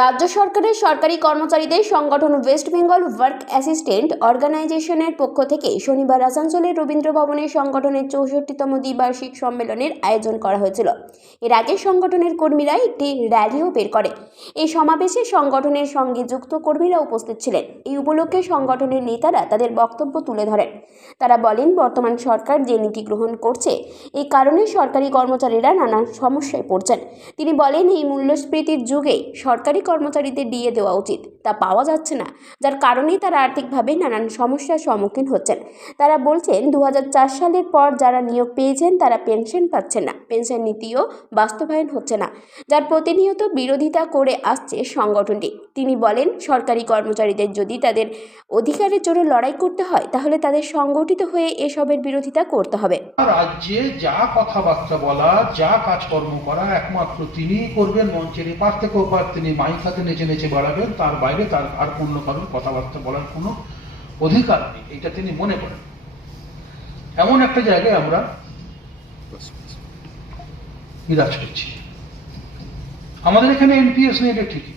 রাজ্য সরকারের সরকারি কর্মচারীদের সংগঠন ওয়েস্ট বেঙ্গল ওয়ার্ক অ্যাসিস্ট্যান্ট অর্গানাইজেশনের পক্ষ থেকে শনিবার আসানসোলের রবীন্দ্র ভবনে সংগঠনের 64তম দ্বিবার্ষিক সম্মেলনের আয়োজন করা হয়েছিল। এর আগে সংগঠনের কর্মীরা একটি র্যালিও বের করে। এই সমাবেশে সংগঠনের সঙ্গে যুক্ত কর্মীরা উপস্থিত ছিলেন। এই উপলক্ষে সংগঠনের নেতারা তাদের বক্তব্য তুলে ধরেন। তারা বলেন, বর্তমান সরকার যে নীতি গ্রহণ করছে এই কারণে সরকারি কর্মচারীরা নানা সমস্যায় পড়ছেন। তিনি বলেন, এই মূল্যস্ফীতির যুগে সরকারি কর্মচারীদের দিয়ে দেওয়া উচিত, তা পাওয়া যাচ্ছে না, যার কারণেই তারা আর্থিকভাবে নানান সমস্যার সম্মুখীন হচ্ছেন। তারা বলছেন 2004 সালের পর যারা নিয়োগ পেয়েছেন তারা পেনশন পাচ্ছেন না, পেনশন নীতিও বাস্তবায়ন হচ্ছে না, যার প্রতিনিয়ত বিরোধিতা করে আসছে সংগঠনটি। তিনি বলেন, সরকারি কর্মচারীদের যদি তাদের অধিকারের জন্য লড়াই করতে হয় তাহলে তাদের সংগঠিত হয়ে এসবের বিরোধিতা করতে হবে। রাজ্যে যা কথাবার্তা বলা, যা কাজকর্ম করা একমাত্র তিনিই করবেন। মঞ্চের এপার থেকে ওপার তিনি মাইক হাতে নেচে নেচে বেড়াবেন, তার বাইরে তার আর অন্য কারোর কথাবার্তা বলার কোনো অধিকার নেই, এটা তিনি মনে করেন। এমন একটা জায়গায় আমরা বিরাজ করছি। আমাদের এখানে এনপিএস নেই, এটা ঠিকই,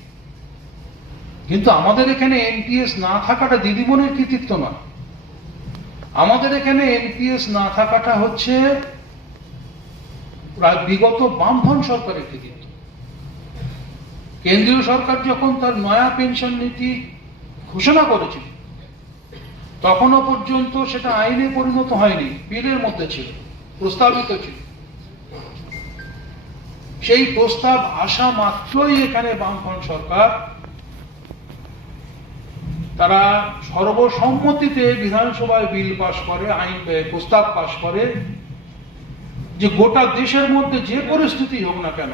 কিন্তু আমাদের এখানে এনপিএস না থাকাটা দিদিমণির কৃতিত্ব নয়। আমাদের এখানে এনপিএস না থাকাটা হচ্ছে বিগত বামফ্রন্ট সরকারের কৃতিত্ব। কেন্দ্রীয় সরকার যখন তার নয়া পেনশন নীতি ঘোষণা করেছিল তখনও পর্যন্ত সেটা আইনে পরিণত হয়নি, বিলের মধ্যে ছিল, প্রস্তাবিত ছিল। সেই প্রস্তাব আসা মাত্রই এখানে বামফ্রন্ট সরকার তারা সর্বসম্মতিতে বিধানসভায় বিল পাশ করে, আইন প্রস্তাব পাশ করে যে গোটা দেশের মধ্যে যে পরিস্থিতি হোক না কেন,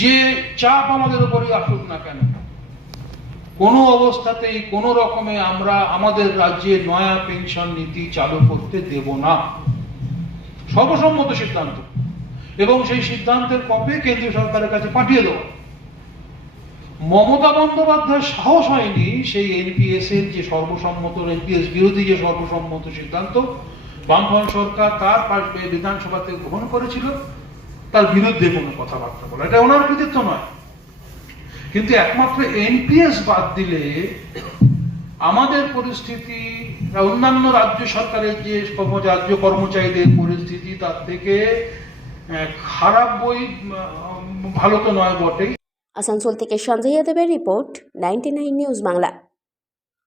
যে চাপ আমাদের উপরে আসুক না কেন, কোনো অবস্থাতেই কোনো রকমে আমরা আমাদের রাজ্যে নয়া পেনশন নীতি চালু করতে দেব না। সর্বসম্মত সিদ্ধান্ত, এবং সেই সিদ্ধান্তের কপি কেন্দ্রীয় সরকারের কাছে পাঠিয়ে দেওয়া। মমতা বন্দ্যোপাধ্যায়ের সাহস হয়নি সেই এনপিএস এর যে সর্বসম্মত, এনপিএস বিরোধী যে সর্বসম্মত সিদ্ধান্ত বামফ্রন্ট সরকার তার বিধানসভাতে গ্রহণ করেছিল, তার বিরুদ্ধে কোনো কথাবার্তা বলা। এটা ওনার কৃতিত্ব নয়, কিন্তু একমাত্র এনপিএস বাদ দিলে আমাদের পরিস্থিতি, অন্যান্য রাজ্য সরকারের যে রাজ্য কর্মচারীদের পরিস্থিতি তার থেকে খারাপ, ভালো তো নয় বটেই। আসানসোল থেকে সঞ্জয় যাদবের রিপোর্ট, 99 নিউজ বাংলা।